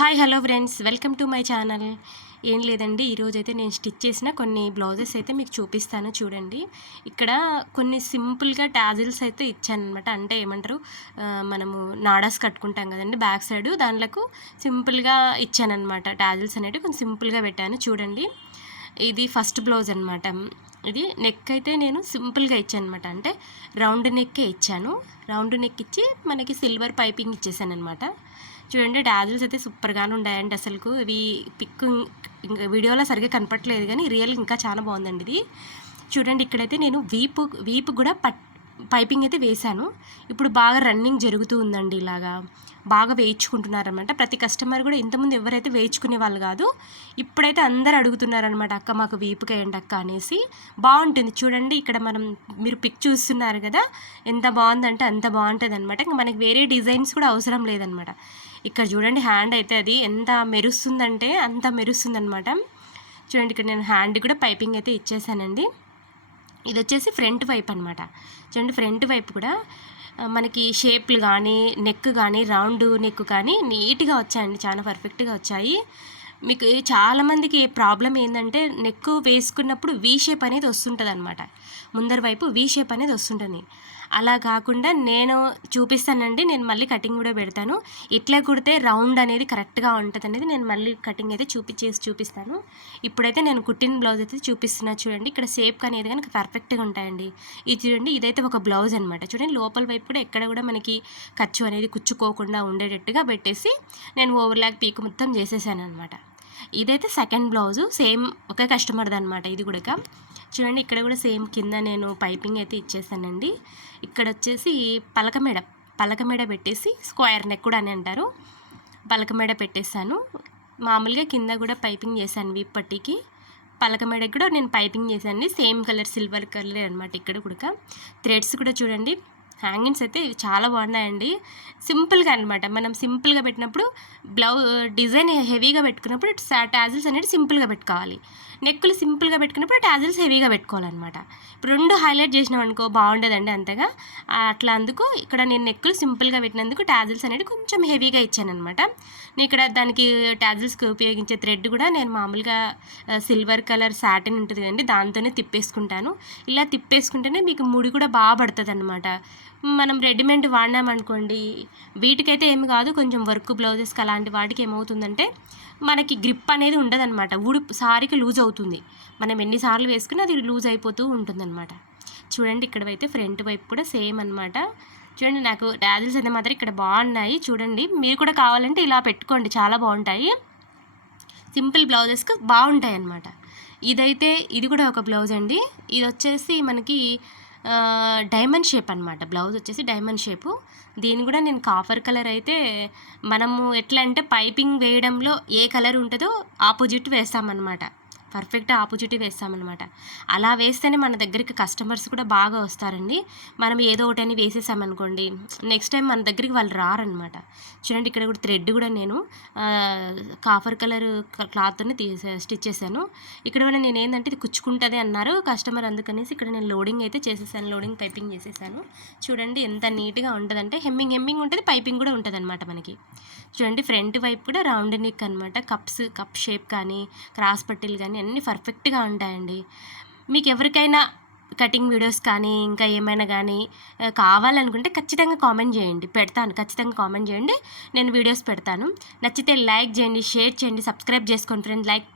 Hi hello friends. Welcome to my channel. ఏం లేదండి ఈరోజు అయితే నేను స్టిచ్ చేసిన కొన్ని బ్లౌజెస్ అయితే మీకు చూపిస్తాను చూడండి. ఇక్కడ కొన్ని సింపుల్గా టాజిల్స్ అయితే ఇచ్చాను అనమాట అంటే ఏమంటారు మనము నాడాస్ కట్టుకుంటాం కదండి బ్యాక్ సైడ్. దానిలకు సింపుల్గా ఇచ్చానమాట టాజిల్స్ అనేవి కొంచెం సింపుల్గా పెట్టాను చూడండి. ఇది ఫస్ట్ బ్లౌజ్ అనమాట ఇది నెక్ అయితే నేను సింపుల్గా ఇచ్చాను అనమాట అంటే రౌండ్ నెక్కే ఇచ్చాను. రౌండ్ నెక్ ఇచ్చి మనకి సిల్వర్ పైపింగ్ ఇచ్చేసాను అనమాట చూడండి డాజిల్స్ అయితే సూపర్గానే ఉన్నాయండి అసలుకు. ఇవి పిక్ ఇంకా వీడియోలో సరిగ్గా కనపట్లేదు కానీ రియల్ ఇంకా చాలా బాగుందండి ఇది. చూడండి ఇక్కడైతే నేను వీపు వీపు కూడా పట్ పైపింగ్ అయితే వేశాను. ఇప్పుడు బాగా రన్నింగ్ జరుగుతూ ఉందండి ఇలాగా. బాగా వేయించుకుంటున్నారనమాట ప్రతి కస్టమర్ కూడా ఇంతకుముందు ఎవరైతే వేయించుకునే వాళ్ళు కాదు ఇప్పుడైతే అందరు అడుగుతున్నారనమాట అక్క మాకు వీపుకి అక్క అనేసి. బాగుంటుంది. చూడండి ఇక్కడ మనం మీరు పిక్ చూస్తున్నారు కదా ఎంత బాగుందంటే అంత బాగుంటుంది అనమాట ఇంకా మనకి వేరే డిజైన్స్ కూడా అవసరం లేదనమాట ఇక్కడ చూడండి హ్యాండ్ అయితే అది ఎంత మెరుస్తుందంటే అంత మెరుస్తుందనమాట చూడండి ఇక్కడ నేను హ్యాండ్ కూడా పైపింగ్ అయితే ఇచ్చేసానండి. ఇది వచ్చేసి ఫ్రంట్ వైపు అనమాట చూడండి ఫ్రంట్ వైపు కూడా మనకి షేప్లు కానీ నెక్ కానీ రౌండ్ నెక్ కానీ నీట్గా వచ్చాయండి. చాలా పర్ఫెక్ట్గా వచ్చాయి. మీకు చాలామందికి ప్రాబ్లం ఏంటంటే నెక్ వేసుకున్నప్పుడు వీ షేప్ అనేది వస్తుంటుంది అనమాట ముందర వైపు వీ షేప్ అనేది వస్తుంటుంది. అలా కాకుండా నేను చూపిస్తానండి నేను మళ్ళీ కటింగ్ కూడా పెడతాను. ఇట్లా కుడితే రౌండ్ అనేది కరెక్ట్గా ఉంటుంది అనేది నేను మళ్ళీ కటింగ్ అయితే చూపించేసి చూపిస్తాను. ఇప్పుడైతే నేను కుట్టిన బ్లౌజ్ అయితే చూపిస్తున్నా చూడండి. ఇక్కడ షేప్ అనేది కనుక పర్ఫెక్ట్గా ఉంటాయండి. ఇది చూడండి ఇదైతే ఒక బ్లౌజ్ అనమాట చూడండి లోపల వైపు కూడా ఎక్కడ కూడా మనకి ఖర్చు అనేది కుచ్చుకోకుండా ఉండేటట్టుగా పెట్టేసి నేను ఓవర్లాక్ పీక్ మొత్తం చేసేసాను అనమాట ఇదైతే సెకండ్ బ్లౌజు సేమ్ ఒకే కస్టమర్ది అనమాట ఇది కూడా చూడండి ఇక్కడ కూడా సేమ్ కింద నేను పైపింగ్ అయితే ఇచ్చేసానండి. ఇక్కడ వచ్చేసి పలక మెడ పలక మెడ పెట్టేసి స్క్వేర్ నెక్ కూడా అని అంటారు. పలక మెడ పెట్టేశాను. మామూలుగా కింద కూడా పైపింగ్ చేశాను ఇప్పటికి. పట్టీకి పలక కూడా నేను పైపింగ్ చేశాను సేమ్ కలర్ సిల్వర్ కలర్ అనమాట ఇక్కడ కూడా థ్రెడ్స్ కూడా చూడండి. హ్యాంగింగ్స్ అయితే ఇవి చాలా బాగున్నాయండి. సింపుల్గా అనమాట మనం సింపుల్గా పెట్టినప్పుడు బ్లౌజ్ డిజైన్ హెవీగా పెట్టుకున్నప్పుడు టాజిల్స్ అనేది సింపుల్గా పెట్టుకోవాలి. నెక్కులు సింపుల్గా పెట్టుకున్నప్పుడు టాజిల్స్ హెవీగా పెట్టుకోవాలన్నమాట. ఇప్పుడు రెండు హైలైట్ చేసినాం అనుకో బాగుండదండి అంతగా. అట్లా అందుకు ఇక్కడ నేను నెక్కులు సింపుల్గా పెట్టినందుకు టాజిల్స్ అనేది కొంచెం హెవీగా ఇచ్చాను అనమాట నేను ఇక్కడ దానికి టాజిల్స్కి ఉపయోగించే థ్రెడ్ కూడా నేను మామూలుగా సిల్వర్ కలర్ సాటిన్ ఉంటుంది కదండి దాంతోనే తిప్పేసుకుంటాను. ఇలా తిప్పేసుకుంటేనే మీకు ముడి కూడా బాగా పడుతుంది అనమాట మనం రెడీమేడ్ వాడినామనుకోండి వీటికైతే ఏమి కాదు కొంచెం వర్క్ బ్లౌజెస్కి అలాంటి వాటికి ఏమవుతుందంటే మనకి గ్రిప్ అనేది ఉండదన్నమాట. ఊడి సారీకి లూజ్ అవుతుంది. మనం ఎన్నిసార్లు వేసుకుని అది లూజ్ అయిపోతూ ఉంటుందన్నమాట. చూడండి ఇక్కడ అయితే ఫ్రంట్ వైపు కూడా సేమ్ అనమాట చూడండి నాకు డాజిల్స్ అయితే మాత్రం ఇక్కడ బాగున్నాయి. చూడండి మీరు కూడా కావాలంటే ఇలా పెట్టుకోండి. చాలా బాగుంటాయి. సింపుల్ బ్లౌజెస్కి బాగుంటాయి అన్నమాట ఇదైతే ఇది కూడా ఒక బ్లౌజ్ అండి. ఇది వచ్చేసి మనకి డైమండ్ షేప్ అనమాట బ్లౌజ్ వచ్చేసి డైమండ్ షేపు. దీని కూడా నేను కాఫర్ కలర్ అయితే మనము ఎట్లా అంటే పైపింగ్ వేయడంలో ఏ కలర్ ఉంటుందో ఆపోజిట్ వేస్తామన్నమాట. పర్ఫెక్ట్ ఆపోజిట్ వేస్తామన్నమాట. అలా వేస్తేనే మన దగ్గరికి కస్టమర్స్ కూడా బాగా వస్తారండి. మనం ఏదో ఒకటని వేసేసామనుకోండి నెక్స్ట్ టైం మన దగ్గరికి వాళ్ళు రారనమాట చూడండి ఇక్కడ కూడా థ్రెడ్ కూడా నేను కాఫర్ కలర్ క్లాత్ని తీసే స్టిచ్ చేశాను. ఇక్కడ కూడా నేను ఏంటంటే ఇది కుచ్చుకుంటుంది అన్నారు కస్టమర్ అందుకనేసి ఇక్కడ నేను లోడింగ్ అయితే చేసేసాను. లోడింగ్ పైపింగ్ చేసేసాను. చూడండి ఎంత నీట్గా ఉంటుందంటే హెమ్మింగ్ హెమ్మింగ్ ఉంటుంది పైపింగ్ కూడా ఉంటుంది అనమాట మనకి. చూడండి ఫ్రంట్ వైపు కూడా రౌండ్ నెక్ అనమాట కప్స్ కప్ షేప్ కానీ క్రాస్ పట్టీలు కానీ అన్నీ పర్ఫెక్ట్గా ఉంటాయండి. మీకు ఎవరికైనా కటింగ్ వీడియోస్ కానీ ఇంకా ఏమైనా కానీ కావాలనుకుంటే ఖచ్చితంగా కామెంట్ చేయండి. పెడతాను. ఖచ్చితంగా కామెంట్ చేయండి. నేను వీడియోస్ పెడతాను. నచ్చితే లైక్ చేయండి షేర్ చేయండి సబ్స్క్రైబ్ చేసుకోండి ఫ్రెండ్స్ లైక్